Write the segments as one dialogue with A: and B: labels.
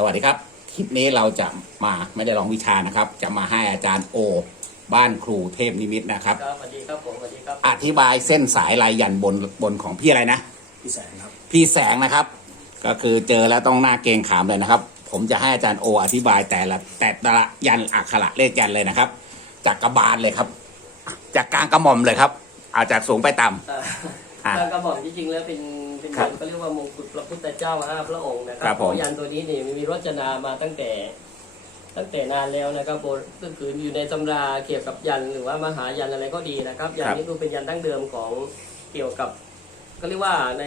A: สวัสดีครับ คลิปนี้เราจะมาไม่ได้ลองวิชานะครับ จะมาให้อาจารย์โอ บ้านครูเทพนิมิตนะครับ
B: ครับสวัสดีครับผมสวัสดีครับ
A: อธิบายเส้นสายลายยันบนบนของพี่อะไรนะ
C: พี่แสงครับ
A: พี่แสงนะครับ ก็คือเจอแล้วต้องหน้าเกรงขามเลยนะครับ ผมจะให้อาจารย์โอ อธิบายแต่ละแต่ละยันอักขระเลขยันเลยนะครับ จากกระบาลเลยครับ จากกลางกระหม่อมเลยครับ เอาจากสูงไปต่ำ
B: อ่า
A: อะ
B: ทางกระบอกจริงๆแล้วเป็นเป็น
A: ครั
B: ยั
A: บ
B: นก็เรียกว่ามงกุฎพระพุทธเจ้าห้าพระองค์นะค
A: ครั
B: รับบ
A: ผม
B: เพราะยันตัวนี้นี่มีรจนามาตั้งแต่ ตั้งแต่นานแล้วนะครับโบก็คืออยู่ในตำราเกี่ยวกับยันหรือว่ามหายันอะไรก็ดีนะครับยันนี้คือเป็นยันดั้งเดิมของเกี่ยวกับก็เรียกว่าใน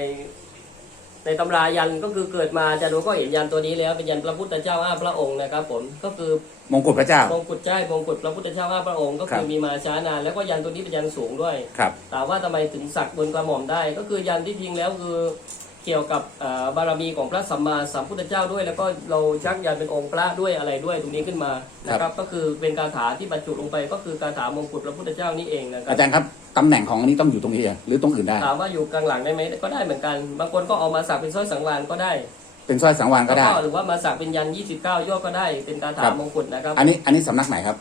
B: ในตำรายันก็คือเกิดมาอาจะรู้ก็เห็นยันตัวนี้แล้วเป็นยันพระพุทธเจ้าห้าพระองค์นะครับผมก็คือ
A: มงกุฎพระเจ้า
B: มงกุฎใช่มงกุฎพระพุทธเจ้าห้าพระองค์ก็
A: ครั
B: คือบมีมาช้านานแล้วก็ยันตัวนี้เป็นยันสูงด้วย
A: ครับ
B: ถามว่าทำไมถึงสักบนกระหม่อมได้ ก็คือยันที่จริงแล้วคือเกี่ยวกับเอ่อบารมีของพระสัมมาสัมพุทธเจ้าด้วย แล้วก็เราชักยันเป็นองค์พระด้วยอะไรด้วยตรงนี้ขึ้นมานะครับ ก็คือเป็นคาถาที่บรรจุลงไปก็คือคาถามงกุฎพระพุทธเจ้านี่เองนะครั
A: อา
B: บ
A: จารย์ครับ ตำแหน่งของอันนี้ต้องอยู่ตรงนี้เหรอหรือตรงอื่นได้
B: ถามว่าอยู่กลางหลังได้ไหมก็ได้เหมือนกัน บางคนก็เอามาสักเป็นสร้อยสังวานก็ได้
A: เป็นสร้อยสังวานก็ได้
B: แล้วหรือว่ามาสักเป็นยัน29ยอดก็ได้ เป็นคาถา
A: ครับ
B: มงกุฎนะครับ
A: อันนี้อันนี้สำนักไหนครับ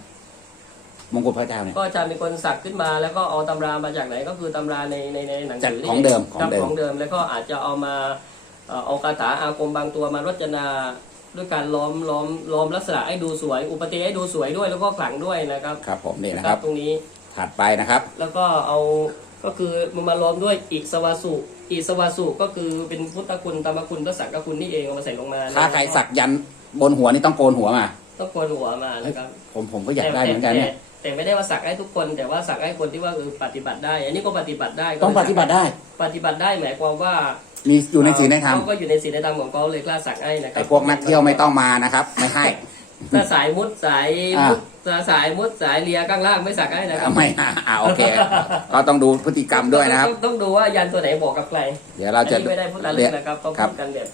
A: มงกุฎพระเจ้าเนี่ย
B: ก็อาจารย์เป็นคนสักขึ้นมา แล้วก็เอาตำรามาจากไหนก็คือตำราในในในหนังสือ
A: จาก
B: นี่
A: ของเดิมของ
B: ครับ
A: เดิม
B: ของเดิม แล้วก็อาจจะเอามาเอ่อเอาคาถาอาคมบางตัวมารจนาด้วยการล้อมล้อมล้อมลักษณะให้ดูสวย อุปติให้ดูสวยด้วยแล้วก็ขลังด้วยนะครับ
A: ครับผมนี่นะครับ
B: ตรงนี้
A: ถัดไปนะครับ
B: แล้วก็เอาก็คือมันมาล้อมด้วยอิสวาสุอิสวาสุก็คือเป็นพุทธคุณธรรมคุณพระสังฆคุณนี่เองเอามาใส่ลงมา
A: ถ้าใครสักยันต์บนหัวนี่ต้องโกนหัวมา
B: ต้องโกนหัวมานะครับ
A: ผมผมก็อยากได้เหมือนกันเนี่ย
B: แต่แต่ไม่ได้ว่าสักให้ทุกคน แต่ว่าสักให้คนที่ว่าเออปฏิบัติได้ อันนี้ก็ปฏิบัติได้ก็
A: ต้องปฏิบัติได้
B: ปฏิบัติได้หมายความว่า
A: มีอยู่ในศีลในธรรม
B: เขาก็อยู่ในศีลในธรรมของเขาเลยกล้าสักให้นะครั
A: ไอ้พวกนักเที่ยวไม่ต้องมานะครับ ไม่ให้
B: ถ้าสายมุดสาย
A: อ่า
B: มุดสายมุดสายเลียข้างล่างไม่สักให้นะครับ
A: ไม่อ่าอ่าโอเคก็ต้องดูพฤติกรรมด้วยนะครับ
B: ต้องต้องดูว่ายันตัวไหนบอกกับใคร
A: เดี๋ยวเราจะ
B: อันนี้ไม่ได้พูดละเรื่องนะครับต้อง
A: ครับ
B: พูดกันแบบ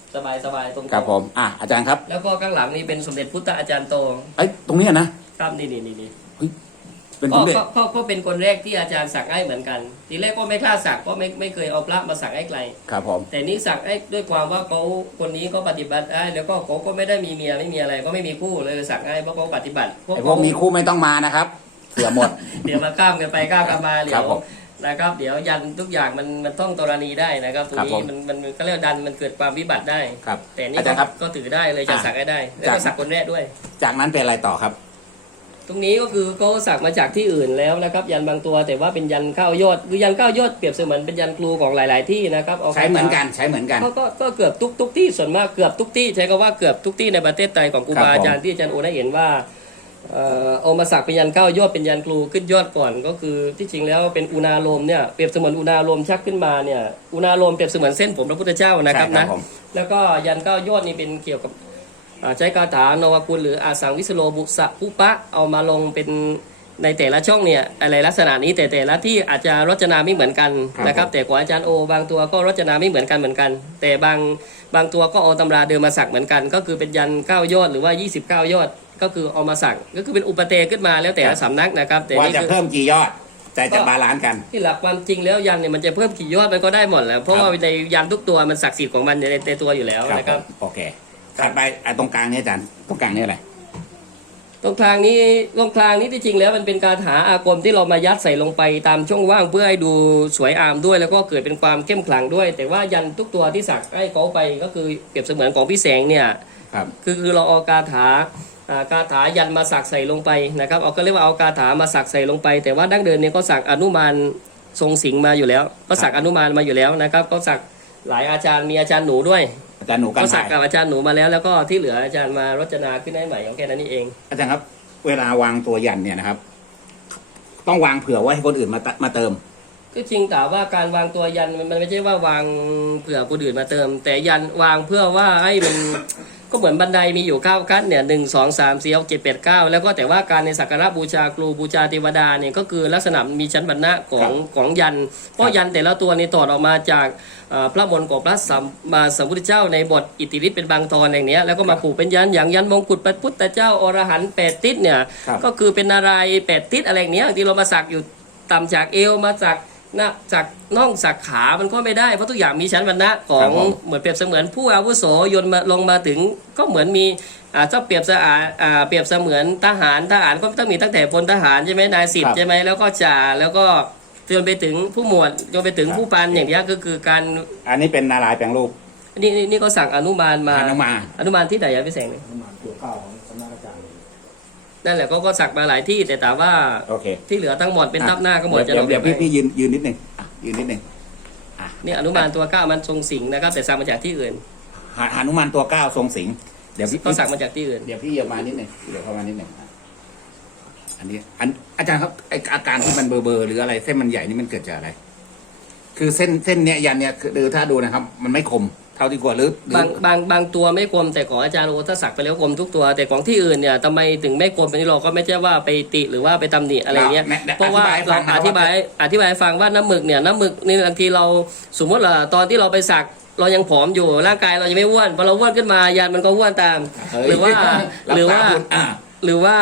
B: สบายๆตรงๆ
A: ครับผมอะอาจารย์ครับ
B: แล้วก็ข้างหลังนี่เป็นสมเด็จพุทธอาจารย์โต
A: ไอ้ยตรงนี้นะครับ
B: นี่นี่นี่นี่
A: เป็น
B: ก็
A: สมเด็จ
B: ก็ก็ก็เป็นคนแรกที่อาจารย์สักให้เหมือนกัน ทีแรกก็ไม่กล้าสักก็ไม่ไม่เคยเอาพระมาสักให้ใคร
A: ครับผม
B: แต่นี่สักให้ด้วยความว่าเขาคนนี้ก็ปฏิบัติได้แล้วก็เขาก็ไม่ได้มีเมียไม่มีอะไรก็ไม่มีคู่เลยสักให้เพราะเขาปฏิบัติ
A: ไอ้พวกมีคู่ไม่ต้องมานะครับ เสือหมด
B: เดี๋ยวมาข้ามกันไปข้ามกันมาเดี๋
A: ครั
B: ย
A: บ
B: ว
A: ผม
B: นะครับ เดี๋ยวยันทุกอย่างมันมันต้องตรณีได้นะครับตรง
A: ครับผ
B: นี้
A: ม
B: มันมันมันก็เรียกว่าดันมันเกิดความวิบัติได้
A: ครับ
B: แต่นี่
A: อาจารย์ครับ
B: ก็ถือได้เลยจะ
A: อะ
B: สักให้ได้แล้ว
A: จา
B: ก็
A: ก
B: สักคนแรกด้วย
A: จากนั้นเป็นอะไรต่อครับ
B: ตรงนี้ก็คือเขาสักมาจากที่อื่นแล้วนะครับ ยันบางตัวแต่ว่าเป็นยันข้าวยอดคือยันข้าวยอดเปรียบเสมือนเป็นยันครูของหลาย ๆ ที่นะครับา
A: ใช้เหมือนกันใช้เหมือนกัน
B: ก็ก็ก็เกือบทุกทุกที่ส่วนมากเกือบทุกที่ใช้คำว่าเกือบทุกที่ในประเทศไทยของครู
A: ครับ
B: บาอาจารย์ที่อาจารย์โอได้เห็นว่าเอ่อเอามาสักเป็นยันข้าวยอดเป็นยันครูขึ้นยอดก่อนก็คือที่จริงแล้วเป็นอุณาโลมเนี่ยเปรียบเสมือนอุณาโลมชักขึ้นมาเนี่ยอุณาโลมเปรียบเสมือนเส้นผมพระพุทธเจ้านะครับ
A: ใช่
B: นะ
A: ผม
B: แล้วก็ยันเก้ายอดนี่เป็นเกี่ยวกับอ่า ใช้คาถานวกุลหรืออาสังวิสโลบุสะปุปะเอามาลงเป็นในแต่ละช่องเนี่ยอะไรลักษณะนี้แต่แต่ละที่อาจจะรจนาไม่เหมือนกัน
A: ครับ
B: นะครับ แต่ของอาจารย์โอบางตัวก็รจนาไม่เหมือนกันเหมือนกัน แต่บางบางตัวก็เอาตำราเดิมมาสักเหมือนกัน ก็คือเป็นยันเก้ายอดหรือว่า 29 ยอด ก็คือเอามาสักก็คือเป็นอุปเตขึ้นมาแล้วแต่ละสำนักนะครับ แต่
A: ว่า
B: นี่
A: จะ
B: คือ
A: เพิ่มกี่ยอด แต่จะบาลานซ์กัน
B: ที่หลักความจริงแล้วยันเนี่ยมันจะเพิ่มกี่ยอดมันก็ได้หมดแหล้วเพราะ
A: ครับ
B: ว่าในยันทุกตัวมันศักดิ์สิทธิ์ของมันในในตัวอยู่แล้วนะครับ
A: ผมโอเค ถัดไปไอ้ตรงกลางนี่อาจารย์ตรงกลางนี่อะไร
B: ตรงกลางนี้ตรงกลางนี้ที่จริงแล้วมันเป็นคาถาอาคมที่เรามายัดใส่ลงไปตามช่องว่างเพื่อให้ดูสวยอามด้วย แล้วก็เกิดเป็นความเข้มขลังด้วย แต่ว่ายันทุกตัวที่สักให้เขาไปก็คือเปรียบเสมือนของพี่แสงเนี่ย
A: ครับ
B: คือคือเราเอาคาถาอ่าคาถายันมาสักใส่ลงไปนะครับเอาก็เรียกว่าเอาคาถามาสักใส่ลงไป แต่ว่าดั้งเดิมเนี่ยก็สักอนุมานทรงสิงห์มาอยู่แล้ว ก็สักอนุมานมาอยู่แล้วนะครับก็สักหลายอาจารย์มีอาจารย์หนูด้วย
A: อาจารย์หนูกัน
B: ก็สั
A: ถ่ากย
B: กับอาจารย์หนูมาแล้วแล้วก็ที่เหลืออาจารย์มารจนาขึ้นให้ใหม่ของแค่นั้นนี่เอง
A: อาจารย์ครับ เวลาวางตัวยันเนี่ยนะครับ ต้องวางเผื่อไว้ให้คนอื่นมาตมาเติม
B: ก็จริงแต่ว่าการวางตัวยันมันมันไม่ใช่ว่าวางเผื่อคนอื่นมาเติม แต่ยันวางเพื่อว่าให้มัน ก็เหมือนบันไดมีอยู่เก้าขั้นเนี่ยหนึ่งสองสามสี่หกเจ็ดแปดเก้าแล้วก็แต่ว่าการในสักการะบูชาครูบูชาเทวดาเนี่ยก็คือลักษณะมีชั้นบรรณะของของยันเพราะยันแต่ละตัวนี่ถอดออกมาจากพระมนต์ของพระสัมมาสัมพุทธเจ้าในบทอิทธิฤทธิ์เป็นบางตอนอย่างเนี้ยแล้วก็มาผูกเป็นยันอย่างยันมงกุฎพระพุทธเจ้าอรหันต์แปดทิศเนี่ยก็คือเป็นนารายแปดทิศอะไรอย่างเนี้ยที่เรามาสักอยู่ต่ำจากเอวมาสัก นะสักน่องสักขา มันก็ไม่ได้ เพราะทุกอย่างมีชั้นวรรณะของ
A: ครับผม
B: เหมือนเปรียบเสมือนผู้อาวุโสยนต์มาลงมาถึง ก็เหมือนมีอ่าเจ้าเปรียบเสอาอ่าเปรียบเสมือนทหารทหารก็ต้องมีตั้งแต่พลทหารใช่ไหมนายสิบ
A: ครับ
B: ใช่ไหมแล้วก็จ่าแล้วก็จนไปถึงผู้หมวดจนไปถึง
A: ครับ
B: ผู้พันอย่างเงี้ยก็คือการ
A: อันนี้เป็นนารายณ์แปลงรูป
B: นี่นี่นี่ก็สั่งอนุบาลมา
A: หานุมาน
B: อนุบาลที่ไหนอะพี่แสงเนี่ย
C: ประมาณตัวเก้าของสำนักอาจารย์
B: นั่นแหละก็ก็สักมาหลายที่แต่ถามว่า
A: โอเค
B: ที่เหลือทั้งหมดเป็นทับหน้าก็หมดจะ
A: เดี๋ยว
B: ลง
A: เดี๋ยว
B: ไป
A: พี่พี่ยืนยืนนิดหนึ่งอะยืนนิดหนึ่งอะ
B: เนี่ยอนุบาลตัวเก้ามันทรงสิงห์นะครับ แต่สั่งมาจากที่อื่น
A: หาหานุมานตัวเก้าทรงสิงห์เดี๋ยวพี่
B: ก็สั่งมาจากที่อื่น
A: เดี๋ยวพี่เยอะมานิดหนึ่งเดี๋ยวเข้ามานิดหนึ่งอะอันนี้อันอาจารย์ครับไออาการที่มันเบอร์เบอร์หรืออะไร เส้นมันใหญ่นี่มันเกิดจากอะไร คือเส้นเส้นเนี้ยยันเนี้ยคือถ้าดูนะครับ มันไม่คม เท่าที่ควรหรือหรือบา
B: งบางบางตัวไม่กลมแต่ของอาจารย์โอถ้าสักไปแล้วกลมทุกตัว แต่ของที่อื่นเนี่ยทำไมถึงไม่กลมเป็นที่เราก็ไม่ใช่ว่าไปติหรือว่าไปตำหนิอะไรเงี้ย
A: แนะแนะ
B: เพราะว่า
A: อธิบายให้ฟั
B: เรา
A: งนะ
B: อธิบายอธิบายให้ฟังว่าน้ำหมึกเนี่ยน้ำหมึกนี่บางทีเราสมมติว่าตอนที่เราไปสักเรายังผอมอยู่ร่างกายเรายังไม่อ้วนพอเราอ้วนขึ้นมายันมันก็อ้วนตาม
A: เฮ้ย
B: หรือว่า
A: รักษ
B: หรือว่า
A: คุณอะ
B: หรือว่า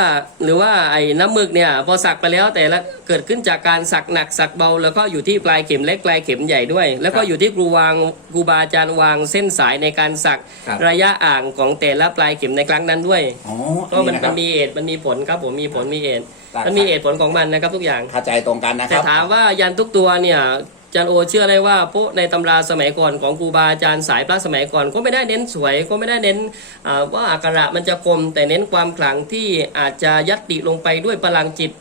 B: หรือว่าไอ้น้ำหมึกเนี่ยพอสักไปแล้วแต่ละเกิดขึ้นจากการสักหนักสักเบา แล้วก็อยู่ที่ปลายเข็มเล็กปลายเข็มใหญ่ด้วย แล้วก็อยู่ที่ครูวางครูบาอาจารย์วางเส้นสายในการสัก
A: ครับ
B: ระยะอ่างของแต่ละปลายเข็มในครั้งนั้นด้วย
A: อ๋อ
B: ก็มันะ
A: ค
B: มั
A: รับ
B: นมีเอทมันมีผลครับผมมีผลมีเอท
A: ครับ
B: มันมีเอทผลของมันนะครับทุกอย่าง
A: เข้าใจตรงกันนะค
B: แต่
A: รับ
B: ถามว่ายันทุกตัวเนี่ยอา จารย์โอเชื่อเลยว่าพวกในตำราสมัยก่อนของครูบาอาจารย์สายพระสมัยก่อนก็ไม่ได้เน้นสวยก็ไม่ได้เน้นอ่าว่าอักขระมันจะคมแต่เน้นความขลังที่อาจจะยัดติลงไปด้วยพลังจิต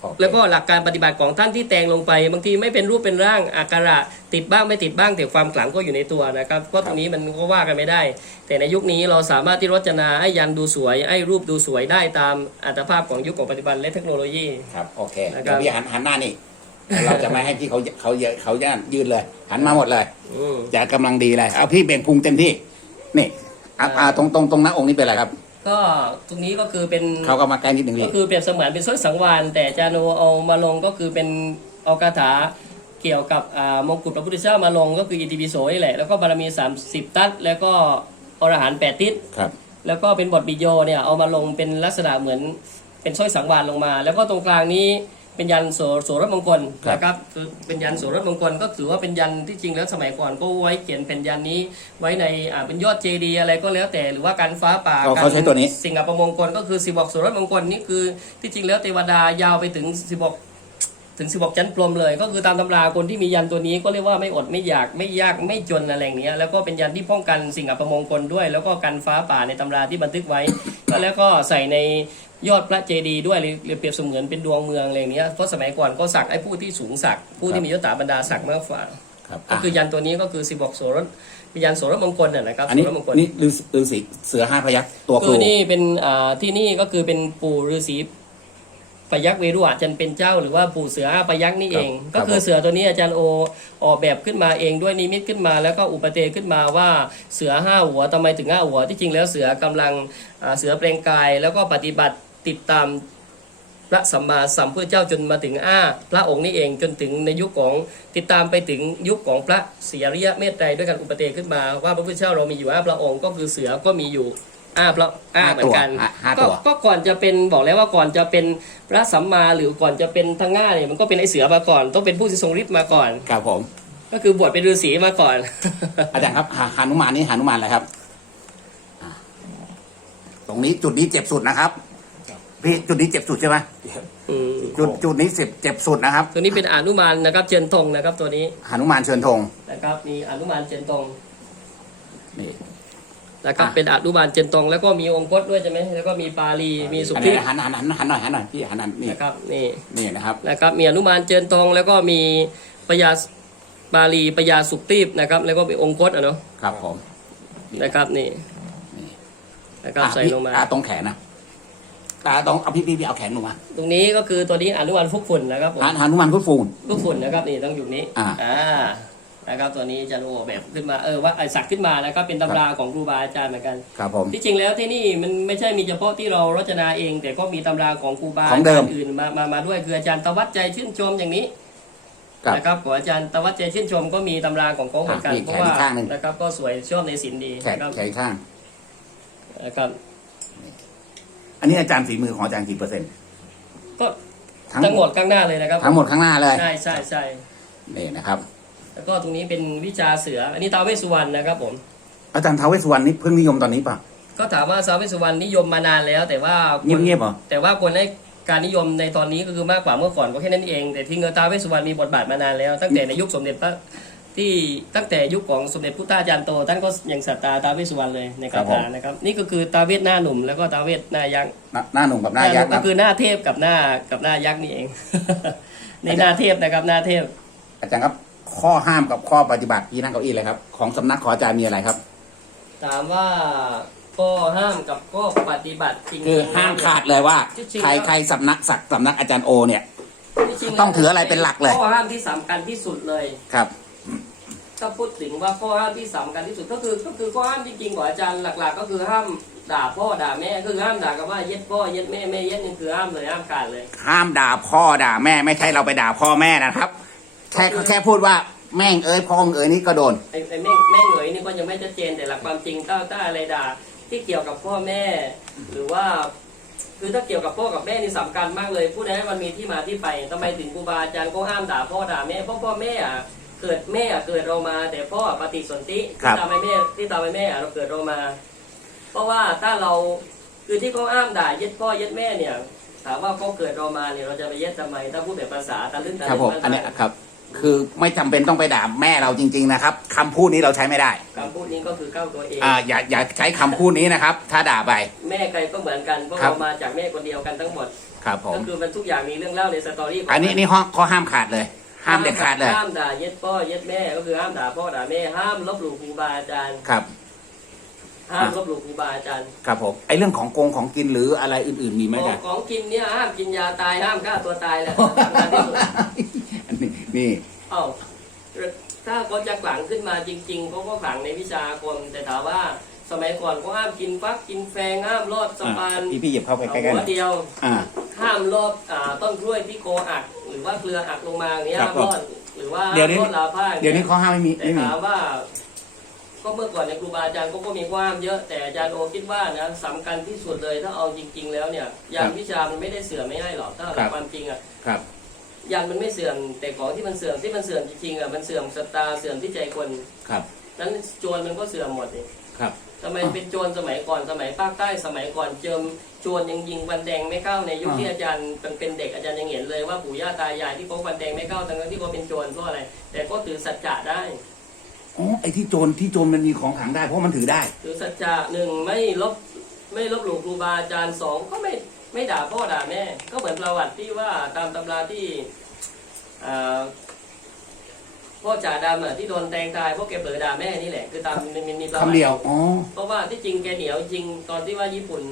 A: โอเค
B: แล้วก็หลักการปฏิบัติของท่านที่แต่งลงไป บางทีไม่เป็นรูปเป็นร่างอักขระติดบ้างไม่ติดบ้างแต่ความขลังก็อยู่ในตัวนะครับเพราะตรงนี้มันก็ว่ากันไม่ได้ แต่ในยุคนี้เราสามารถที่รจนาให้ยันดูสวยให้รูปดูสวยได้ตามอัตภาพของยุคของปัจจุบันและเทคโนโลยี
A: ครับโอเค
B: นะครับ
A: เดี๋ยวพี่หันหันหน้านี่ เราจะไม่ให้พี่เขาเขาเยอะเขาย่านยืนเลย หันมาหมดเลย
B: อืม
A: จะกำลังดีเลยเอาพี่เบ่งพุงเต็มที่ นี่อะอ่าตรงตรงตรงหน้าอกนี่เป็นอะไรครับ
B: ก็ตรงนี้ก็คือเป็น
A: เขาก็มาใกล้นิดหนึ่ง
B: ก็
A: พี่
B: คือเปรียบเสมือนเป็นสร้อยสังวานแต่อาจารย์โอเอามาลงก็คือเป็นเอาคาถาเกี่ยวกับอ่ามงกุฎพระพุทธเจ้ามาลงก็คืออิติปิโสนี่แหละแล้วก็บารมี 30ทัศน์แล้วก็อรหันต์แปดทิศ
A: ครับ
B: แล้วก็เป็นบทบิโยเนี่ยเอามาลงเป็นลักษณะเหมือนเป็นสร้อยสังวานลงมา แล้วก็ตรงกลางนี้ เป็นยันโสโสรถมงคลนะครับคือเป็นยันโสรถมงคลก็ถือว่าเป็นยันที่จริงแล้วสมัยก่อนก็ไว้เขียนเป็นยันนี้ ไว้ในอ่าเป็นยอดเจดีย์อะไรก็แล้วแต่หรือว่าการฟ้าป่า
A: เขา
B: กา
A: เขา
B: ร
A: ใช้ตัวนี้
B: สิ่งอัปมงคลก็คือสิบอกโสรถมงคลนี่คือที่จริงแล้วเทวดายาวไปถึงสิบอก ถึงสิบอกชั้นพรหมเลย ก็คือตามตำราคนที่มียันตัวนี้ก็เรียกว่าไม่อดไม่อยากไม่ยากไม่จนอะไรอย่างเงี้ยแล้วก็เป็นยันที่ป้องกันสิ่งอัปมงคลด้วย แล้วก็กันฟ้าป่าในตำราที่บันทึกไว้ ก็แล้วก็ใส่ในยอดพระเจดีย์ด้วยหรือหรือเปรียบเสมือนเป็นดวงเมืองอะไรอย่างเงี้ยเพราะสมัยก่อนก็สักไอ้ผู้ที่สูงสักผู้ที่มียศถาบรรดาศักดิ์มากกว่า
A: ครับ
B: ก็
A: อะ
B: คือยันตัวนี้ก็คือสิบอกโสรถมียันโสรถมงคลน่ะนะครับ
A: อัน
B: โส
A: นี้
B: รถมงคล
A: นี่ฤาษีฤาษีเสือห้าพยักษ์ตัวค
B: คื
A: รู
B: อนี่เป็นอ่าที่นี่ก็คือเป็นปู่ฤาษี ปยักษ์เวรุอาจารย์เป็นเจ้าหรือว่าปู่เสืออาปยักษ์นี่เองก็คือเสือตัวนี้อาจารย์โอออกแบบขึ้นมาเองด้วยนิมิตขึ้นมา แล้วก็อุปเทศขึ้นมาว่าเสือห้าหัวทำไมถึงห้าหัวที่จริงแล้วเสือกำลังอ่าเสือเปลงกาย แล้วก็ปฏิบัติติดตามพระสัมมาสัมพุทธเจ้าจนมาถึงอ้า พระองค์นี่เองจนถึงในยุคของติดตามไปถึงยุคของพระเสียริยะเมตไตรด้วยกันอุปเทศขึ้นมาว่าพระพุทธเจ้าเรามีอยู่ห้าพระองค์ก็คือเสือก็มีอยู่ อ้าพระอ้าเหมือนกัน
A: ห้าห้า
B: ก็
A: ตัว
B: ก็ก่อนจะเป็นบอกแล้วว่าก่อนจะเป็นพระสัมมาหรือก่อนจะเป็นทางง่าเนี่ยมันก็เป็นไอเสือมาก่อน ต้องเป็นผู้ที่ทรงฤทธิ์มาก่อน
A: ครับผม
B: ก็คือบวชเป็นฤาษีมาก่อน
A: อาจารย์ครับหาหานุมานนี่หานุมานอะไรครับอะตรงนี้จุดนี้เจ็บสุดนะครับ พี่จุดนี้เจ็บสุดใช่ไหม
B: อืม
A: จุดจุดนี้เจ็บเจ็บสุดนะครับ
B: ตัวนี้เป็นอนุมานนะครับ เจนทงนะครับตัวนี้
A: หานุมานเชิญธง
B: นะครับมีอนุมานเจนทง
A: นี่
B: นะครับ
A: อะ
B: เป็นอนุมานเจนทงแล้วก็มีองค์พจน์ด้วยใช่ไหมแล้วก็มีปาลีมีสุ
A: อัน
B: ขี
A: นี้หันหันหันหันหน่อยหันหน่อยพี่หันหันนี่
B: นะครับนี่
A: นี่นะครับ
B: นะครับมีอนุมานเจนทงแล้วก็มีปยาปาลีปยาสุกตีบนะครับ แล้วก็มีองค์พจน์อะเนาะ
A: ครับผม
B: นะครับนี่
A: นี่
B: นะครับ
A: อะ
B: ใส่
A: พี่
B: ลงมา
A: อะตรงแขนนะตาตรงเอาพี่พี่พี่เอาแขนลงมา
B: ตรงนี้ก็คือตัวนี้อนุวันฟุกฝุ่นนะครับผม
A: หันหานุมานพุทธฟูน
B: ฟุกฝุ่นนะครับนี่ต้องอยู่นี้
A: อ่า
B: นะครับตัวนี้อาจารย์โอแบบขึ้นมาเออว่าไอสักขึ้นมานะครับเป็นตำราของครูบาอาจารย์เหมือนกัน
A: ครับผม
B: ที่จริงแล้วที่นี่มันไม่ใช่มีเฉพาะที่เรารจนาเอง แต่ก็มีตำราของครูบา
A: ของเดิม
B: จารย์อื่นมามามาด้วยคืออาจารย์ตวัดใจชื่นชมอย่างนี้
A: ครับ
B: นะครับของอาจารย์ตวัดใจชื่นชมก็มีตำราของเขาเหมือนกัน
A: อะนี่
B: เพราะว่า
A: แขนอีกข้างหนึ่ง
B: นะครับก็สวยชอบในศิลป์ดี
A: แขน
B: นะครับ
A: แขนข้าง
B: นะครับ
A: อันนี้อาจารย์ฝีมือของอาจารย์กี่เปอร์เซ็นต์
B: ก็ทั้งหมดข้างหน้าเลยนะครับ
A: ทั้งหมดข้างหน้าเลย
B: ใช่ใช่ใช่
A: นี่นะครับ
B: แล้วก็ตรงนี้เป็นวิชาเสือ อันนี้ท้าวเวสสุวรรณนะครับผม
A: อาจารย์ท้าวเวสสุวรรณนี่เพิ่งนิยมตอนนี้ป่ะ
B: ก็ถามว่าท้าวเวสสุวรรณนิยมมานานแล้ว แต่ว่าคน
A: เงียบๆเหรอ
B: แต่ว่าคนให้การนิยมในตอนนี้ก็คือมากกว่าเมื่อก่อนก็แค่นั้นเอง แต่ที่เงอท้าวเวสสุวรรณมีบทบาทมานานแล้ว ตั้งแต่ในยุคสมเด็จพระที่ตั้งแต่ยุคของสมเด็จพุทธาจารย์โตท่านก็ยังศรัทธาท้าวเวสสุวรรณเลยใน
A: ครั
B: กา
A: บผม
B: ถานะครับ นี่ก็คือท้าวเวสหน้าหนุ่มแล้วก็ท้าวเวสหน้ายักษ์
A: หน้าหน้าหนุ่มกับหน้ายักษ์
B: ก็
A: นะ
B: คือหน้าเทพกับหน้ากับหน้ายักษ์นี่เองในหน้าเทพนะครับหน้าเทพ
A: อาจารย์ครับ ข้อห้ามกับข้อปฏิบัติที่นั่งเก้าอี้เลยครับ ของสำนักของอาจารย์มีอะไรครับ
B: ถามว่าก็ห้ามกับก็ปฏิบัติจริงๆ
A: คือห้ามขาดเลยว่า
B: จริงๆ
A: ใคร
B: แล้ว
A: ใครสำนักศักดิ์สำนักอาจารย์โอ เนี่ย
B: จริๆแล้ว
A: ต้องถืออะไรเป็นหลักเลย
B: ข้อห้ามที่สำคัญที่สุดเลย
A: ครับ
B: ถ้าพูดถึงว่าข้อห้ามที่สำคัญที่สุดก็คือก็คือข้อห้ามจริงๆของอาจารย์หลัก ๆ ก็คือห้ามด่าพ่อด่าแม่ก็คือห้ามด่ากันว่าเย็ดพ่อเย็ดแม่แม่เย็ดนี่คือห้ามเลยห้ามขาดเลย
A: ห้ามด่าพ่อด่าแม่ไม่ใช่เราไปด่าพ่อแม่นะครับ แค่แค่พูดว่าแม่งเอ้ยพ่องเอ้ยนี่ก็โดน
B: ไอ้ไอ้แม่แม่เหงยนี่ก็ยังไม่ชัดเจนแต่หลักความจริงถ้าถ้าอะไรด่าที่เกี่ยวกับพ่อแม่ หรือว่า คือถ้าเกี่ยวกับพ่อกับแม่นี่สำคัญมากเลยพูดให้มันมีที่มาที่ไปทำไมถึงครูบาอาจารย์ก็ห้ามด่าพ่อด่าแม่เพราะพ่อแม่อะเกิดแม่อะเกิดเรามา แต่พ่อปฏิสนธิ
A: ครั
B: ที่
A: บ
B: ทำให้แม่ที่ทำให้แม่อะเราเกิดเรามา เพราะว่าถ้าเราคือที่เขาห้ามด่าเย็ดพ่อเย็ดแม่เนี่ยถามว่าเขาเกิดเรามาเนี่ยเราจะไปเย็ดทำไมถ้าพูดแบบภาษาตะลึงตะ
A: ครั
B: ลึ
A: บ
B: ง
A: ผม
B: มัน
A: อันเนี้ยครับ คือไม่จำเป็นต้องไปด่าแม่เราจริง ๆ นะครับคำพูดนี้เราใช้ไม่ได้
B: คำพูดนี้ก็คือเข้าตัวเอง
A: อ่าอย่าอย่าใช้คำพูดนี้นะครับ ถ้าด่าไป
B: แม่ใครก็เหมือนกันเพราะ
A: ครับ
B: เรามาจากแม่คนเดียวกันทั้งหมด
A: ครับผม
B: ก็คือมันทุกอย่างมีเรื่องเล่าในสตอรี่ของ
A: อันนี้
B: มั
A: นี่ข้อข้อห้ามขาดเลย ห้ามเด็ดขาดเลย
B: ห้ามด่าเย็ดพ่อเย็ดแม่ก็คือห้ามด่าพ่อด่าแม่ห้ามลบหลู่ครูบาอาจารย์
A: ครับ
B: ห้ามลบหลู่ครูบาอาจารย์
A: ครับผมไอเรื่องของกงของกินหรืออะไรอื่น ๆ มีไหม
B: ขอ
A: จ๊ะ
B: งของกินเนี่ยห้ามกินยาตายห้ามฆ่าตัวตายแหละสำคัญที่สุด
A: อั นนี้นี่
B: เอ้าถ้าเขาจะขลังขึ้นมาจริงๆเขาก็ขลังในวิชาอาคมแต่ถามว่าสมัยก่อนเขาห้ามกินฟักกินแฟงห้ามลอดสะพาน
A: พี่พี่หยิบเข้าไปใกล้ๆห
B: หั
A: น่
B: ว
A: อย
B: เดียว
A: อ่า
B: ห้ามลอดอ่าต้นกล้วยที่โกอักหรือว่าเครืออักลงมาอย่างเงี้ย
A: ครับ
B: ห้ามลอดหรือว่า
A: เดี๋ยวนี้
B: ลอดลาผ้าอย่าง
A: เดี๋ยว
B: งี้
A: นี้ข้อห้ามไม่มี
B: แต่
A: ไม่มี
B: ถามว่า ก็เมื่อก่อนในยครูบาอาจารย์ก็ก็มีความเยอะแต่อาจารย์โอคิดว่านะสำคัญที่สุดเลยถ้าเอาจริง ๆ แล้วเนี่ยยานวิชามันไม่ได้เสื่อมไม่ได้หรอกถ้าเอาความจริงอะ
A: ครับ
B: ยานมันไม่เสื่อมแต่ของที่มันเสื่อมที่มันเสื่อมจริงๆอะมันเสื่อมสตาเสื่อมที่ใจคน
A: ครับ
B: นั้นโจรมันก็เสื่อมหมดเลย
A: ครับ
B: ทำไมเป็นโจรสมัยก่อนสมัยภาคใต้สมัยก่อนเจิมโจรยังยิงวันแดงไม่เข้าในยุค
A: อ่า
B: ที่อาจารย์เป็นเป็นเด็กอาจารย์ยังเห็นเลยว่าปู่ย่าตายายที่เขาวันแดงไม่เข้าทั้งที่เขาเป็นโจรเพราะอะไร แต่ก็ถือสัจจะได้
A: อ๋อไอที่โจรที่โจรมันมีของขลังได้เพราะมันถือได้
B: ถือสัจจะหนึ่งไม่ลบไม่ลบหลู่ครูบาอาจารย์สองก็ไม่ ไม่ด่าพ่อด่าแม่ก็เหมือนประวัติที่ว่าตามตำราที่อ่าพ่อจ่าดำอะที่โดนแทงตายเพราะแกเผลอด่าแม่นี่แหละคือตามมันมันมีประวั
A: คำ
B: ติ
A: เดียวอ๋อ
B: เพราะว่าที่จริงแกเหนียวจริงตอนที่ว่าญี่ปุ่น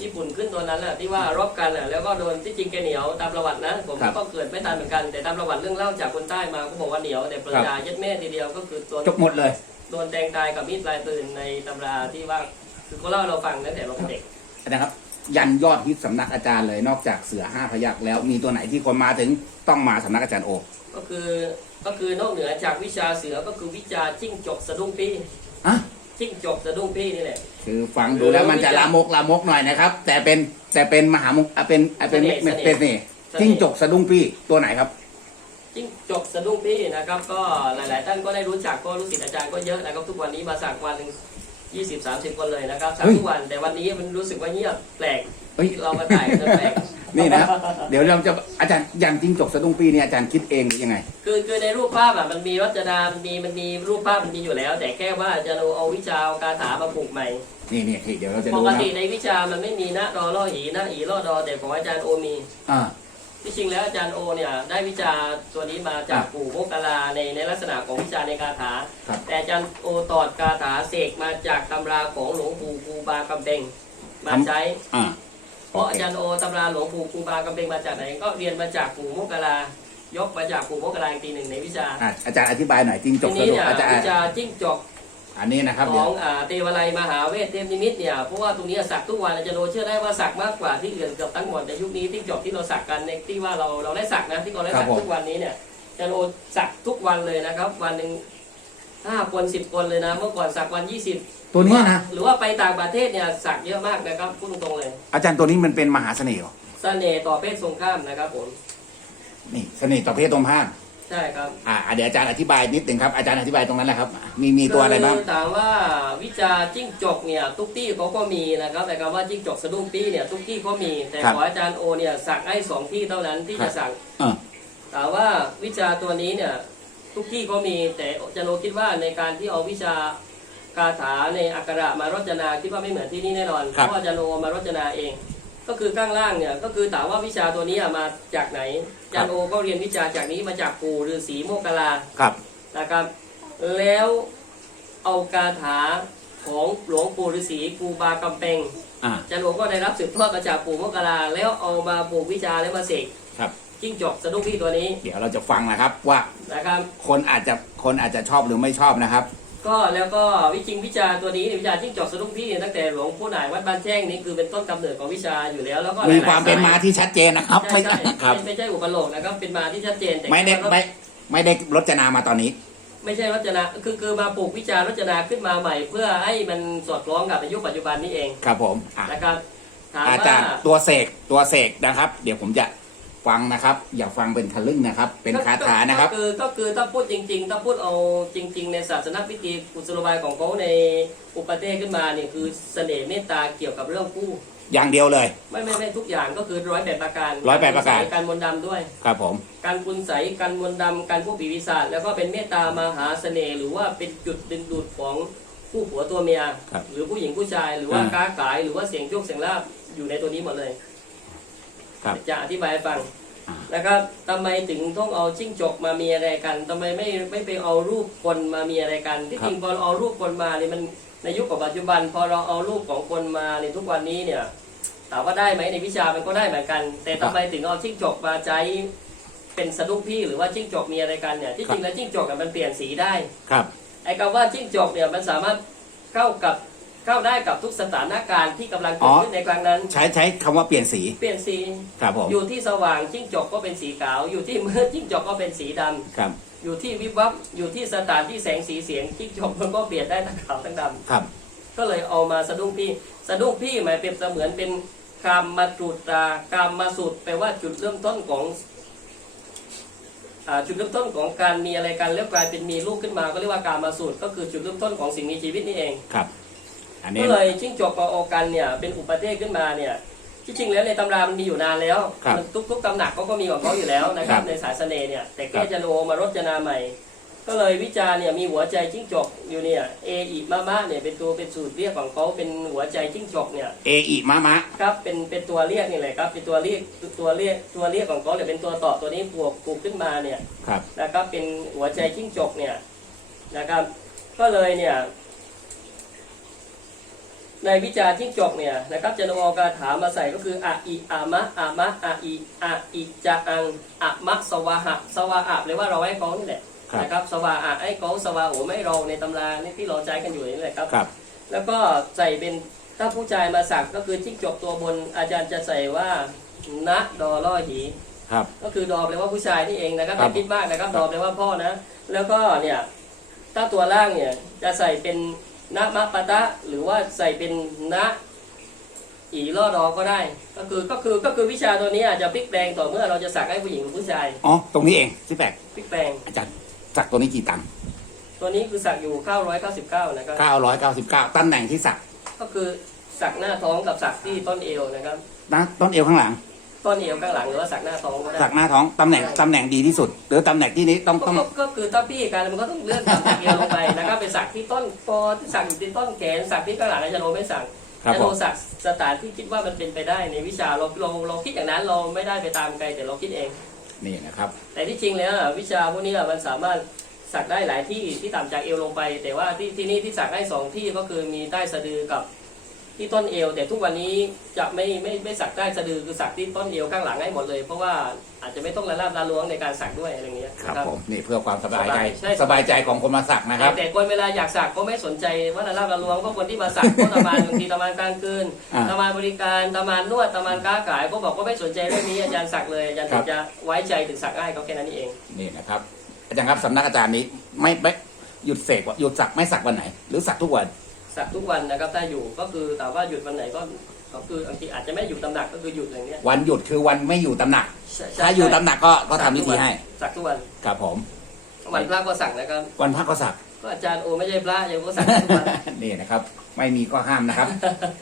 B: ญี่ปุ่นขึ้นตอนนั้นแหละที่ว่ารบกันอะแล้วก็โดนที่จริงแกเหนียวตามประวัตินะผม
A: ครับ
B: ก็เกิดไม่ทันเหมือนกันแต่ตามประวัติเรื่องเล่าจากคนใต้มาก็บอกว่าเหนียวแต่เปลือย
A: ครับ
B: ดายัดแม่ทีเดียวก็คือตัว
A: จบหมดเลย
B: โดนแทงตายกับมีดปลายปืนในตำราที่ว่าคือเขาเล่าให้เราฟังตั้งแต่เราเป็นเด็ก
A: นะครับ ยันยอดฮิตสำนักอาจารย์เลยนอกจากเสือห้าพยักแล้วมีตัวไหนที่คนมาถึงต้องมาสำนักอาจารย์โอ
B: ก็คือก็คือนอกเหนือจากวิชาเสือก็คือวิชาจิ้งจกสะดุ้งปี้
A: อะ
B: จิ้งจกสะดุ้งปี้นี่แหละ
A: คือฟังดูแล้วมันจะลามกลามกหน่อยนะครับ แต่เป็นแต่เป็นมหามงอะเป็นอะเป็น
B: เสน่ห์
A: เป็น
B: เสน่ห์
A: เป็นนี่จิ้งจกสะดุ้งปี้ตัวไหนครับ
B: จิ้งจกสะดุ้งปี้นะครับ ก็หลาย ๆ ท่านก็ได้รู้จักก็รู้สิทธิ์อาจารย์ก็เยอะนะครับทุกวันนี้มาสักวันหนึ่ง ยี่สิบสามสิบคนเลยนะครับสัก
A: เฮ้ย
B: ทุกวันแต่วันนี้มันรู้สึกว่าเงียบแปลก
A: เฮ้ย
B: เรามาถ่ายกันแปลก
A: นี่นะ เดี๋ยวเราจะอาจารย์ยันจิ้งจกสะดุ้งปี้เนี่ยอาจารย์คิดเองหรือยังไง
B: คือคือในรูปภาพอะมันมีวัจนามันมีมันมีรูปภาพมันมีอยู่แล้ว แต่แค่ว่าจะเอาเอาวิชาเอาคาถามาปลูกใหม่
A: นี่นี่ที่เดี๋ยวเราจะ
B: ป
A: ดู
B: ก
A: นะ
B: ติในวิชามันไม่มีนะรอล่อหีนะอีล่อดอแต่ของอาจารย์โอมี
A: อ่า
B: ที่จริงแล้วอาจารย์โอเนี่ยได้วิชาตัวนี้มาจากปู่โมกขลาในในลักษณะของวิชาในคาถา
A: ครับ
B: แต่อาจารย์โอตอดคาถาเสกมาจากตำราของหลวงปู่ครูบากำเบงมาใช้
A: อ่า
B: เพราะอาจารย์โอตำราหลวงปู่ครูบากำเบงมาจากไหนก็เรียนมาจากปู่โมกขลายกมาจากปู่โมกขลาอีกทีหนึ่งในวิชา
A: อะอาจารย์อธิบายหน่อยจิ้งจ
B: ที
A: กสะ
B: นี้
A: ดุ้ง
B: เนี่ย
A: อาจารย์
B: วิชาจิ้งจก
A: อันนี้นะครับ
B: ข
A: เดี๋ย
B: อ
A: ว
B: งอ่าเทวไลยมหาเวทเทพนิมิตเนี่ยเพราะว่าตรงนี้สักทุกวันอาจารย์โอเชื่อได้ว่าสักมากกว่าที่อื่นเกือบทั้งหมดในยุคนี้จิ้งจกที่เราสักกันในที่ว่าเราเราได้สักนะที่เราได้สักทุกวันนี้เนี่ยอาจารย์โอสักทุกวันเลยนะครับ วันหนึ่งห้าคนสิบคนเลยนะ เมื่อก่อนสักวันยี่สิบ
A: ตัวเนี้ยนะ
B: หรือว่าไปต่างประเทศเนี่ยสักเยอะมากนะครับพูดตรงๆเลย
A: อาจารย์ตัวนี้มันเป็นมหาเสน่ห์เหรอ
B: เสน่ห์ต่อเพศตรงข้ามนะครับผม
A: นี่เสน่ห์ต่อเพศตรงข้าม
B: ใใช่ครับ
A: อ่าเดี๋ยวอาจารย์อธิบายนิดหนึ่งครับอาจารย์อธิบายตรงนั้นแหละครับ มีมีตัวอะไรบ้าง
B: คืถามว่าวิจาจิ้งจกเนี่ยทุกที่เขาก็มีนะครับแต่คำว่าจิ้งจกสะดุ้งปี้เนี่ยทุกที่ก็มี แต่
A: ครับ
B: ขออาจารย์โอเนี่ยสั่งให้สองที่เท่านั้นที่
A: ครั
B: จะ
A: บ
B: สั่ง
A: เออ
B: ถามว่าวิชาตัวนี้เนี่ยทุกที่ก็มีแต่อาจารย์โอคิดว่าในการที่เอาวิชาคาถาในอักขระมารจนาคิดว่าไม่เหมือนที่นี่แน่นอนเพ
A: ครับ
B: ราะว่าอาจารย์โอมารจนาเอง ก็คือข้างล่างเนี่ยก็คือถามว่าวิชาตัวนี้มาจากไหนอาจารย์โอก็เรียนวิชาจากนี้มาจากปู่ฤาษีโมกขลา
A: ครับ
B: นะครับ แล้วเอาคาถาของหลวงปู่ฤาษีครูบากำเปง
A: อ่า
B: จันโอก็ได้รับสืบทอดมาจากปู่มกราแล้วเอามาปลูกวิชาแล้วมาเสก
A: ครับ
B: จิ้งจอกสะดุ้งพี่ตัวนี้
A: เดี๋ยวเราจะฟังนะครับว่า
B: นะครับ
A: คนอาจจะคนอาจจะชอบหรือไม่ชอบนะครับ
B: ก็แล้วก็วิจิงวิชาตัวนี้เนี่ยวิชาจิ้งจอกสะดุ้งพี่เนี่ยตั้งแต่หลวงปู่หน่ายวัดบ้านแจ้งนี่คือเป็นต้นกำเนิดของวิชาอยู่แล้วแล้วก็
A: มี
B: หลยๆ
A: ความเป็นมาที่ชัดเจนนะครับ
B: ใช่
A: ไม่
B: ใช่
A: ครับ
B: ไม่ไม่ใช่อุปโลกนะครับเป็นมาที่ชัดเจนแต่
A: ไม่ได้
B: ว่า
A: ไม่ไม่ได้รจนามาตอนนี้
B: ไม่ใช่รจนาคือคือมาปลูกวิชารจนาขึ้นมาใหม่ เพื่อให้มันสอดคล้องกับอายุปัจจุบันนี้เอง
A: ครับผมอะ
B: นะครับถาม
A: อาจา
B: ว่าร
A: ย์ตัวเสกตัวเสกนะครับ เดี๋ยวผมจะ ฟังนะครับ อย่าฟังเป็นทะลึ่งนะครับ เป็นคาถานะครับ
B: ก็คือก็คือถ้าพูดจริง ๆ ถ้าพูดเอาจริง ๆ ในศาสนพิธีกุศโลบายของเขาในอุปเทศขึ้นมาเนี่ยคือเสน่ห์เมตตาเกี่ยวกับเรื่องคู่
A: อย่างเดียวเลย
B: ไม่ไม่ไม่ทุกอย่างก็คือร้อยแปดประการ
A: ร้อยแปดประการ
B: การมนต์ดำด้วย
A: ครับผม
B: การคุณใสยการมนต์ดำการผู้ปีวิศาจแล้วก็เป็นเมตตามหาเสน่ห์หรือว่าเป็นจุดดึงดูดของผู้ผัวตัวเมีย
A: ครับ
B: หรือผู้หญิงผู้ชายหรือว่า
A: อ่า
B: ค้าขายหรือว่าเสียงโชคเสียงลาบอยู่ในตัวนี้หมดเลย
A: ครับ
B: จะอธิบายให้ฟัง
A: อ่า
B: นะครับทำไมถึงต้องเอาจิ้งจกมามีอะไรกันทำไมไม่ไม่ไปเอารูปคนมามีอะไรกัน ที่จริงพอเราเอารูปคนมาเนี่ยมันในยุคของปัจจุบัน พอเราเอารูปของคนมาในทุกวันนี้เนี่ยถามว่าได้ไหมในวิชามันก็ได้เหมือนกัน แต่ทำไมถึงเอาจิ้งจกมาใช้เป็นสะดุ้งพี่หรือว่าจิ้งจกมีอะไรกันเนี่ยที่จริงแล้วจิ้งจกอะมันเปลี่ยนสีได้
A: ครับ
B: ไอ้คำว่าจิ้งจกเนี่ยมันสามารถเข้ากับ เข้าได้กับทุกสถานการณ์ที่กำลังเกิดขึ้นในครั้งนั้น
A: ใช้ใช้คำว่าเปลี่ยนสี
B: เปลี่ยนสี
A: ครับผม
B: อยู่ที่สว่างจิ้งจกก็เป็นสีขาว อยู่ที่มืดจิ้งจกก็เป็นสีดำ
A: ครับ
B: อยู่ที่วิบวับอยู่ที่สถานที่แสงสีเสียงจิ้งจกมันก็เปลี่ยนได้ทั้งขาวทั้งด
A: ครับำ
B: ก็เลยเอามาสะดุ้งพี่ สะดุ้งพี่หมายเปรียบเสมือนเป็นกามมาตรูตรากามมาสุดแปลว่าจุดเริ่มต้นของอ่าจุดเริ่มต้นของการมีอะไรกันแล้วกลายเป็นมีลูกขึ้นมา ก็เรียกว่ากามมาสุดก็คือจุดเริ่มต้นของสิ่งมีชีวิตนี่เอง
A: ครับ อันนี้
B: ก็เลยจิ้งจกกับโอกันเนี่ยเป็นอุปเทศขึ้นมาเนี่ยที่จริงแล้วในตำรามันมีอยู่นานแล้ว
A: ครับ
B: มันทุกๆตำหนักเขาก็มีของเขาอยู่แล้วนะครั
A: ครับบ
B: ในสายเสน่ห์เนี่ยแต่
A: ครั
B: แก้
A: บ
B: จะโลมารจนาใหม่ ก็เลยวิจารณ์เนี่ยมีหัวใจจิ้งจกอยู่เนี่ยเออิมามะเนี่ยเป็นตัวเป็นสูตรเรียกของเขาเป็นหัวใจจิ้งจกเนี่ย
A: เออิมะมะ
B: ครับเป็นเป็นตัวเรียกนี่แหละครับเป็นตัวเรียกตัวเรียกตัวเรียกของเขาเนี่ยเป็นตัวต่อตัวนี้บวกปลูกขึ้นมาเนี่ย
A: ครับ
B: นะครับเป็นหัวใจจิ้งจกเนี่ยนะครับ ก็เลยเนี่ย ในวิจารณ์จิ้งจกเนี่ยนะครับจะนำเอาคาถามาใส่ก็คืออะอิอะมะอะมะอะอิอะอิจะอังอะมะสวาหะสวาอะแปลว่าเราให้เขานี่แหละ
A: ครับ
B: นะครับสวาอะให้เขาสวาโอไม่เราในตำราเนี่ยที่เราใช้กันอยู่นี่แหละครับ
A: ครับ
B: แล้วก็ใส่เป็นถ้าผู้ชายมาสักก็คือจิ้งจกตัวบนอาจารย์จะใส่ว่าณดอล่อหี
A: ครับ
B: ก็คือดอแปลว่าผู้ชายนี่เองนะครับ
A: ครั
B: อย่า
A: บ
B: คิดมากนะครับ
A: ครั
B: ด
A: บ
B: อแปลว่าพ่อนะ แล้วก็เนี่ยถ้าตัวล่างเนี่ยจะใส่เป็น นะมะปะตะหรือว่าใส่เป็นนะอีล่อดอก็ได้ ก็คือก็คือก็คือวิชาตัวนี้อาจจะพลิกแปลงต่อเมื่อเราจะสักให้ผู้หญิงหรือผู้ชาย
A: อ๋อ ตรงนี้เองที่แปลก
B: พลิกแปลง
A: อาจารย์สักตัวนี้กี่ตังค์
B: ตัวนี้คือสักอยู่999นะครับ
A: เก้าร้อยเก้าสิบเก้าตำแหน่งที่สัก
B: ก็คือสักหน้าท้องกับสักที่ต้นเอวนะครับ
A: นะต้นเอวข้างหลัง
B: ต้นเอวข้างหลังหรือว่าสักหน้าท้องก็ได้
A: สักหน้าท้องตำแหน่งตำแหน่งดีที่สุด หรือตำแหน่งที่นี้ต้อง
B: ก็
A: ต้อง
B: ก็ก็คือถ้าพี่กันมันก็ต้องเลื่อนจากเอวลงไปนะครับไปสักที่ต้นคอที่สักอยู่ที่ต้นแขนสักที่ข้างหลังอาจารย์โนไม่สั่ง
A: ครับ
B: อาจารย์
A: ผ
B: โน
A: ม
B: สักสถานที่คิดว่ามันเป็นไปได้ในวิชาเราเราเราคิดอย่างนั้นเราไม่ได้ไปตามไกลแต่เราคิดเอง
A: นี่นะครับ
B: แต่ที่จริงแล้วอะวิชาพวกนี้อะมันสามารถสักได้หลายที่ที่ต่ำจากเอวลงไป แต่ว่าที่ที่นี่ที่สักได้สองที่ก็คือมีใต้สะดือกับ ที่ต้นเอว แต่ทุกวันนี้จะไม่ไม่ไม่สักใต้สะดือคือสักที่ต้นเอวข้างหลังให้หมดเลย เพราะว่าอาจจะไม่ต้องละลาบละล้วงในการสักด้วยอะไรอย่างเงี้ย
A: ครับ
B: นะ
A: ผมนี่เพื่อความสบายใจ
B: ใช่
A: สบายใจของคนมาสักนะครับ
B: แต่คนเวลาอยากสักก็ไม่สนใจว่าละลาบละล้วงเพราะคนที่มาสักก็ทำงานบางทีทำงานกลางคืน
A: อ่า
B: ทำงานบริการทำงานนวดทำงานค้าขายก็บอกก็ไม่สนใจเรื่องนี้อาจารย์สักเลยอาจารย์
A: ครั
B: ถึ
A: บ
B: งจะไว้ใจถึงสักง่ายเขาแค่นั้นเอง
A: นี่นะครับอาจารย์ครับสำนักอาจารย์นี้ไม่ไม่หยุดเสกหยุดสักไม่สักวันไหน หรือสักทุกวัน
B: สักทุกวันนะครับถ้าอยู่ก็คือแต่ว่าหยุดวันไหนก็ก็คือบางทีอาจจะไม่อยู่ตำหนักก็คือหยุดอย่างเนี้ย
A: วันหยุดคือวันไม่อยู่ตำหนัก
B: ใช่ใช่
A: ถ้าอยู่ตำหนักก็ก็ทำพิธีให้
B: สักทุกวัน
A: ครับผม
B: วันพระก็สั่งนะครับ
A: วันพระก็สัก
B: ก็อาจารย์โอไม่ใช่พระยังก็สั่งทุกวัน
A: นี่นะครับ ไม่มีก็ห้ามนะครับ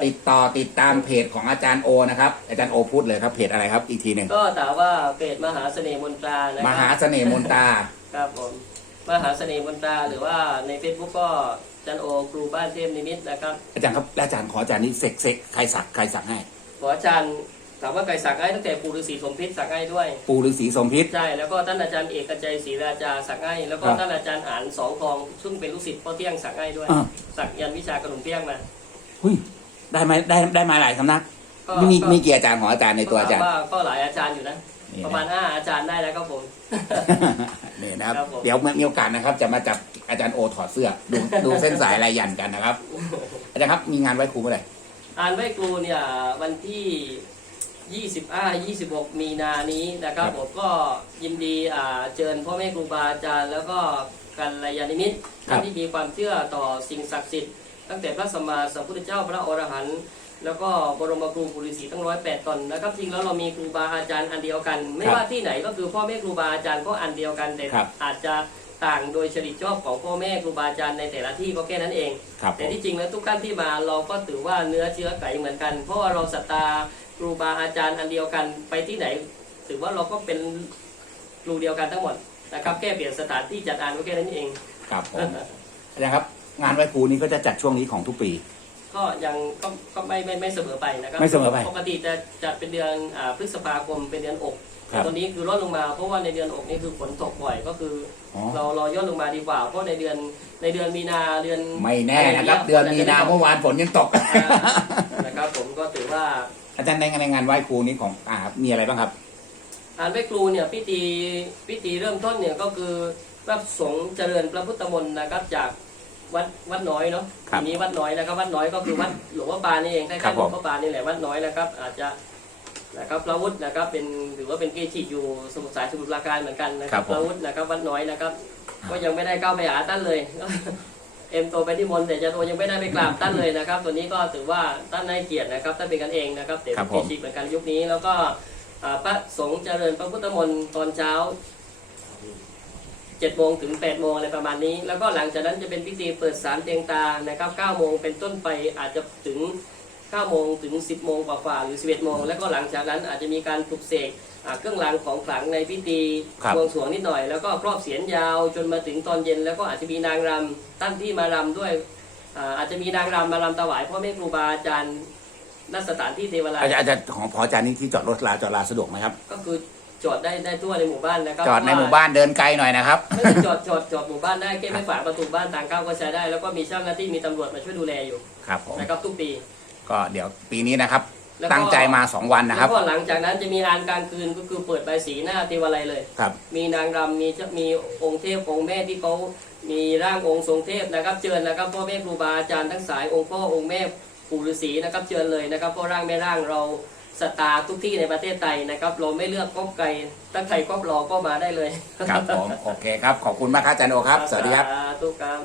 A: ติดต่อติดตามเพจของอาจารย์โอนะครับ อาจารย์โอพูดเลยครับเพจอะไรครับอีกทีหนึ่ง
B: ก็ถามว่าเพจมหาเสน่ห์มนตรานะ
A: ม
B: ค
A: หา
B: รับ
A: เสน่ห์มนตรา
B: ครับผมมหาเสน่ห์มนตราหรือว่าใน Facebook ก็ อาจันโอครูบ้านเทพนิมิตนะครับ
A: อาจารย์ครับแล้วอาจารย์ขออาจารย์นี่เสกเสกใครสักใครสักให้
B: ขออาจารย์ถามว่าใครสั่งให้ตั้งแต่ปู่ฤาษีสมพิษสั่งให้ด้วย
A: ปู่ฤาษีสมพิษ
B: ใช่แล้วก็ท่านอาจารย์เอกใจศรีราชาสั่งให้แล้วก็
A: ครับ
B: ท่านอาจารย์อ่านสองทอง ซึ่งเป็นลูกศิษย์พ่อเที่ยงสั่งให้ด้วย
A: อ่า
B: สั่งยันวิชากระหนุ่มเที่ยงมา
A: หุ้ยได้ไหมได้ได้มาหลายสำนัก
B: ก็
A: มี
B: ก็
A: มีกี่อาจารย์ของอาจารย์ในตัวอาจารย์
B: ว่าก็หลายอาจารย์อยู่นะ
A: นี่
B: ประมาณ
A: นะ
B: ห้าอาจารย์ได้แล้วครับผม
A: นี่นะครับ
B: ครับผม
A: เดี๋ยวมีโอกาสนะครับ จะมาจับอาจารย์โอถอดเสื้อ ดูดูเส้นสายลายยันกันนะครับ อาจารย์ครับมีงานไหว้ครูเมื่อไหร่
B: อ่านไหว้ครูเนี่ยวันที่ 25 26 มีนานี้นะครับ ผมก็ยินดีอ่าเชิญพ่อแม่ครูบาอาจารย์ แล้วก็กัลยาณมิตรท่านที่มีความเชื่อต่อสิ่งศักดิ์สิทธิ์ตั้งแต่พระสัมมาสัมพุทธเจ้าพระอรหันต์ แล้วก็บรมครูปุริสีทั้งร้อยแปดตนนะครับจริงแล้วเรามีครูบาอาจารย์อันเดียวกัน ไม่ว่าที่ไหนก็คือพ่อแม่ครูบาอาจารย์ก็อันเดียวกันแต่
A: ครับ
B: อาจจะต่างโดยชริตชอบของพ่อแม่ครูบาอาจารย์ในแต่ละที่ก็แค่นั้นเอง
A: ครับผ
B: แต่
A: ม
B: ที่จริงแล้วทุกท่านที่มาเราก็ถือว่าเนื้อเชื้อไก่เหมือนกัน เพราะว่าเราศรัทธาครูบาอาจารย์อันเดียวกันไปที่ไหน ถือว่าเราก็เป็นครูเดียวกันทั้งหมดนะครับแค่เปลี่ยนสถานที่จัดงานก็แค่นั้นเอง
A: ครับผมอาจารย์ครับงานไหว้ครูนี้ก็จะจัดช่วงนี้ของทุกปี
B: ก็ยังก็ก็ไม่ไม่ไม่เสมอไปนะครับ
A: ไม่เสมอไป
B: ปกติจะจัดเป็นเดือนอ่าพฤษภาคมเป็นเดือนอก
A: ครับ
B: แต่ตอนนี้คือลดลงมาเพราะว่าในเดือนอกนี่คือฝนตกบ่อยก็คือ
A: อ๋อ
B: เราเราย่นลงมาดีกว่าเพราะในเดือนในเดือนมีนาเดือน
A: ไม่แน่นะครับ เดือนมีนาเมื่อวานฝนยังตก
B: อ่านะครับผมก็ถือว่า
A: อาจารย์ในงานในงานไหว้ครูนี้ของอ่ามีอะไรบ้างครับ
B: อ่านไหว้ครูเนี่ยพิธีพิธีเริ่มต้นเนี่ยก็คือรับสงฆ์เจริญพระพุทธมนต์นะครับจาก วัดวัดน้อยเนาะ
A: ครับ
B: ทีนี้วัดน้อยนะครับ วัดน้อยก็คือวัดหลวงพ่อปานนี่เองใก
A: ครั
B: ล้
A: บ
B: ๆห
A: ผ
B: ล
A: ม
B: วงพ่อปานนี่แหละวัดน้อยนะครับ อาจจะนะครับพระวุฒินะครับเป็นถือว่าเป็นเกจิอยู่สมุทรสายสมุทรปราการเหมือนกันนะค
A: ครั
B: รั
A: บบผม
B: พระวุฒินะครับวัดน้อยนะครับ ก็ยังไม่ได้เข้าไปหาท่านเลย เอ็มโตไปที่มนต์แต่จะโตยังไม่ได้ไปกราบท่านเลยนะครับ ตัวนี้ก็ถือว่าท่านให้เกียรตินะครับท่านเป็นกันเองนะครับแต่
A: ครับ
B: เป็น
A: ผม
B: เกจิเหมือนกันยุคนี้แล้วก็อ่าพระสงฆ์เจริญพระพุทธมนต์ตอนเช้า เจ็ดโมงถึงแปดโมงอะไรประมาณนี้ แล้วก็หลังจากนั้นจะเป็นพิธีเปิดสารเตียงตานะครับเก้าโมงเป็นต้นไปอาจจะถึงเก้าโมงถึงสิบโมงกว่าๆหรือสิบเอ็ดโมง แล้วก็หลังจากนั้นอาจจะมีการปลุกเสกอ่าเครื่องรางของขลังในพิธี
A: ครับ
B: บวงสรวงนิดหน่อย แล้วก็ครอบเสียนยาวจนมาถึงตอนเย็น แล้วก็อาจจะมีนางรำท่านที่มารำด้วยอ่าอาจจะมีนางรำมารำถวายพ่อแม่ครูบาอาจารย์ณสถานที่เทวราช
A: อาจารย์อาจารย์ของพออาจารย์นี่ที่จอดรถลาจอดลาสะดวกไหมครับ
B: ก็คือ จอดได้ได้ทั่วในหมู่บ้านนะครับ
A: จอดในหมู่บ้านเดินไกลหน่อยนะครับ
B: ไม่ได้จอดจอดจอดหมู่บ้านได้แค่ไม่ฝาประตูบ้านทางเข้าก็ใช้ได้ แล้วก็มีเจ้าหน้าที่มีตำรวจมาช่วยดูแลอยู่
A: ครับผม
B: นะครับทุกปี
A: ก็เดี๋ยวปีนี้นะครับ
B: แล้วก็
A: ตั้งใจมาสองวันนะครับ
B: แล้วก็หลังจากนั้นจะมีงานกลางคืนก็คือเปิดใบสีหน้าเทวาลัยเลย
A: ครับ
B: มีนางรำมีเจ้ามีองค์เทพองค์แม่ที่เขามีร่างองค์ทรงเทพนะครับ เชิญนะครับพ่อแม่ครูบาอาจารย์ทั้งสายองค์พ่อองค์แม่ปู่ฤาษีนะครับเชิญเลยนะครับเพราะร่างแม่ร่างเรา สตาร์ทุกที่ในประเทศไทยนะครับ เราไม่เลือกก๊อบไก่ถ้าใครก๊อบรอก็มาได้เลย
A: ครับผม โอเคครับ ขอบคุณมากครับอาจารย์โอครับ สวัสดีครับ
B: สาธุครับ